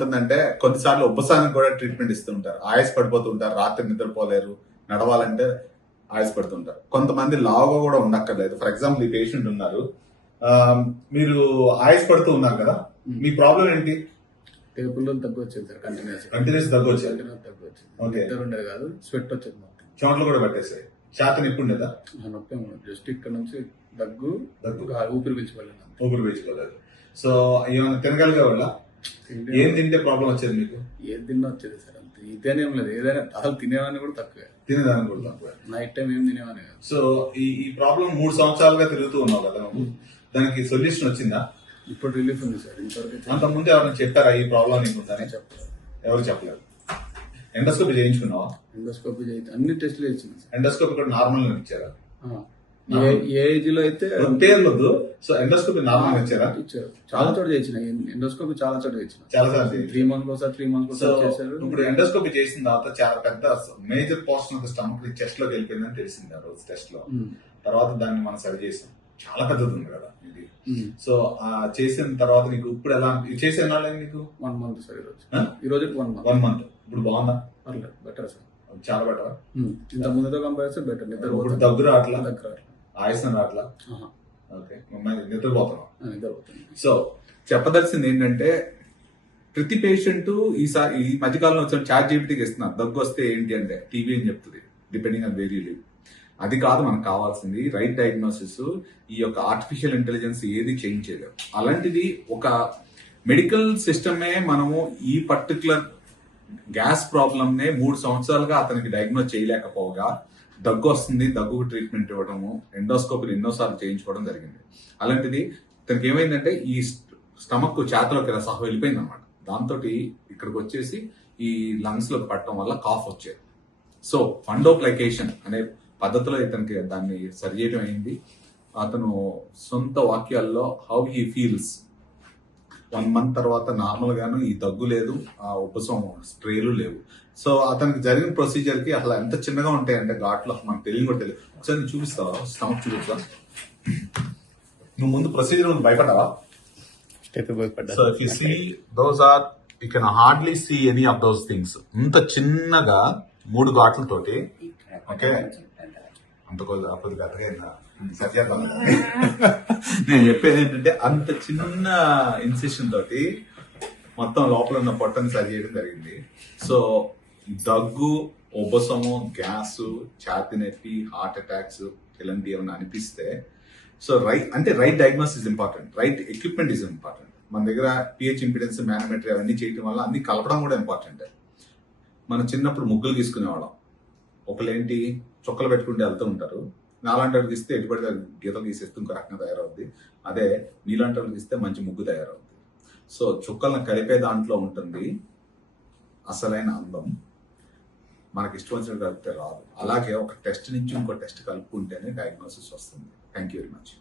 ఉంటుందంటే కొన్నిసార్లు ఉపశమనం కూడా ట్రీట్మెంట్ ఇస్తుంటారు. ఆయాస పడిపోతుంటారు, రాత్రి నిద్రపోలేరు, నడవాలంటే ఆయాస పడుతుంటారు. కొంతమంది లావుగా కూడా ఉండక్కర్లేదు. ఫర్ ఎగ్జాంపుల్ ఈ పేషెంట్ ఉన్నారు, మీరు ఆయాస పడుతూ ఉన్నారు కదా, మీ ప్రాబ్లం ఏంటి? టేబుల్లో తగ్గు వచ్చింది సార్, కంటిన్యూస్ తగ్గు వచ్చింది. ఓకే, ఉండేది కాదు, స్వెట్ వచ్చేది మొత్తం, చెమటలు కూడా పట్టేసాయి. చేత నొప్పి ఉండేదా? నొప్పి జస్ట్ ఇక్కడ నుంచి దగ్గు ఊపిరి పీల్చుకోలేదు. సో ఏమైనా తినగలిగే వాళ్ళ? ఏం తింటే ప్రాబ్లం వచ్చేది మీకు? ఏది తిన్నా వచ్చేది సార్, అంతే. ఇదేనేం లేదు, ఏదైనా అసలు తినేవాడిని కూడా తక్కువే. తినేదాన్ని కూడా తక్కువే. నైట్ టైం ఏం తినేవాడిని కాదు. సో ఈ ప్రాబ్లం 3 సంవత్సరాలుగా తిరుగుతూ ఉన్నావు కదా నువ్వు, దానికి సొల్యూషన్ వచ్చిందా? ఇప్పుడు రిలీఫ్ ఉంది సార్. ఇంతవరకు అంత ముందు ఎవరైనా చెప్పారా ఈ ప్రాబ్లం నీకు ఉందని? చెప్పారు. ఎవరు చెప్పలేదు. ఎండోస్కోపీ చేయించుకున్నావా? ఎండోస్కోపీ అన్ని టెస్టులు చేయించింది సార్. ఎండోస్కోపీ కూడా నార్మల్ ఇచ్చారా? ఏ ఏజ్ లో అయితే పేర్లొద్దు. సో ఎండోస్కోపీ నార్మల్ ఇచ్చారా? ఇచ్చారు. చాలా చోట చేయించిన ఎండోస్కోపీ, చాలా చోట చేయించిన. చాలా సార్లు 3 months ఒకసారి 3 months ఒకసారి చేశారు. ఇప్పుడు ఎండోస్కోపీ చేసిన తర్వాత చాలా పెద్ద major portion of stomach chest లోకి వెళ్ళిపోయిందని తెలిసింది ఆ రోజు టెస్ట్ లో. తర్వాత దాన్ని మనం సరి చేసాం. చాలా పెద్దది ఉంది కదా ఇది. సో చేసిన తర్వాత నీకు ఇప్పుడు ఎలా చేసే నీకు 1 month సార్. ఈ రోజు 1 month. ఇప్పుడు బాగుందా? పర్లేదు, బెటర్ సార్, చాలా బెటర్. ఇంత ముందుతో కంపేర్ చేస్తే బెటర్. ఇప్పుడు దగ్గర రావట్లా, ఆయాసం రావట్లా? ఓకే, నిద్రపోతున్నాం. సో చెప్పదలసింది ఏంటంటే, ప్రతి పేషెంట్ ఈ మధ్యకాలంలో వచ్చిన ChatGPTకి ఇస్తున్నారు. దగ్గు వస్తే ఏంటి అంటే టీవీ అని చెప్తుంది, depending on where you live. అది కాదు మనకు కావాల్సింది. రైట్ డయాగ్నోసిస్ ఈ యొక్క ఆర్టిఫిషియల్ ఇంటెలిజెన్స్ ఏది చేంజ్ చేయలేము. అలాంటిది ఒక మెడికల్ సిస్టమే మనము ఈ పర్టికులర్ గ్యాస్ ప్రాబ్లమ్ నే 3 సంవత్సరాలుగా అతనికి డయాగ్నోస్ చేయలేకపోగా దగ్గు వస్తుంది, దగ్గుకు ట్రీట్మెంట్ ఇవ్వడము, ఎండోస్కోపీని ఎన్నోసార్లు చేయించుకోవడం జరిగింది. అలాంటిది తనకి ఏమైందంటే ఈ స్టమక్ చేతలోకి సహా వెళ్ళిపోయింది అనమాట. దాంతో ఇక్కడికి వచ్చేసి ఈ లంగ్స్ లోకి పట్టడం వల్ల కాఫ్ వచ్చేది. సో ఫండోప్లైకేషన్ అనే పద్ధతిలో ఇతనికి దాన్ని సరిచేయడం అయింది. అతను సొంత వాక్యాల్లో హౌ హీ ఫీల్స్ 1 month తర్వాత నార్మల్ గాను ఈ దగ్గు లేదు, ఆ ఉపశమనం స్ప్రేలు లేవు. సో అతనికి జరిగిన ప్రొసీజర్ కి అసలు ఎంత చిన్నగా ఉంటాయంటే ఘాట్లు మనకు తెలియదు కూడా తెలియదు. ఒకసారి నువ్వు చూపిస్తావా? స్టమక్ చూపిస్తా. నువ్వు ముందు ప్రొసీజర్ ముందు భయపడ్డావా? So if you see those are, you can hardly see any of those things. ఇంత చిన్నగా 3 ఘాట్లతోటి. ఓకే, అంత కొద్దిగా అర్థమైందా? నేను చెప్పేది ఏంటంటే, అంత చిన్న ఇన్సిషన్ తోటి మొత్తం లోపల ఉన్న పొట్టని సరి చేయడం జరిగింది. సో దగ్గు, ఉపశము, గ్యాస్, ఛాతి నొప్పి, హార్ట్ అటాక్స్ ఇలాంటివి ఏమైనా అనిపిస్తే, so right diagnosis important, right equipment is important. మన దగ్గర పిహెచ్ ఇంపిడెన్స్, మ్యానోమెట్రీ అవన్నీ చేయడం వల్ల అన్ని కలపడం కూడా ఇంపార్టెంట్. మనం చిన్నప్పుడు ముగ్గులు గీసుకునేవాళ్ళం. ఒకళ్ళేంటి చొక్కలు పెట్టుకుంటే వెళ్తూ ఉంటారు, నాలాంటి వాళ్ళు గీస్తే ఎటుపడితే గీతలు గీసేస్తే ఇంకో రకంగా తయారవుద్ది. అదే నీలాంటి వాళ్ళు గీస్తే మంచి ముగ్గు తయారవుద్ది. సో చుక్కలను కలిపే దాంట్లో ఉంటుంది అసలైన అందం. మనకి ఇష్టం వచ్చినట్టు కలిపితే రాదు. అలాగే ఒక టెస్ట్ నుంచి ఇంకో టెస్ట్ కలుపుకుంటేనే డయాగ్నోసిస్ వస్తుంది. Thank you very much.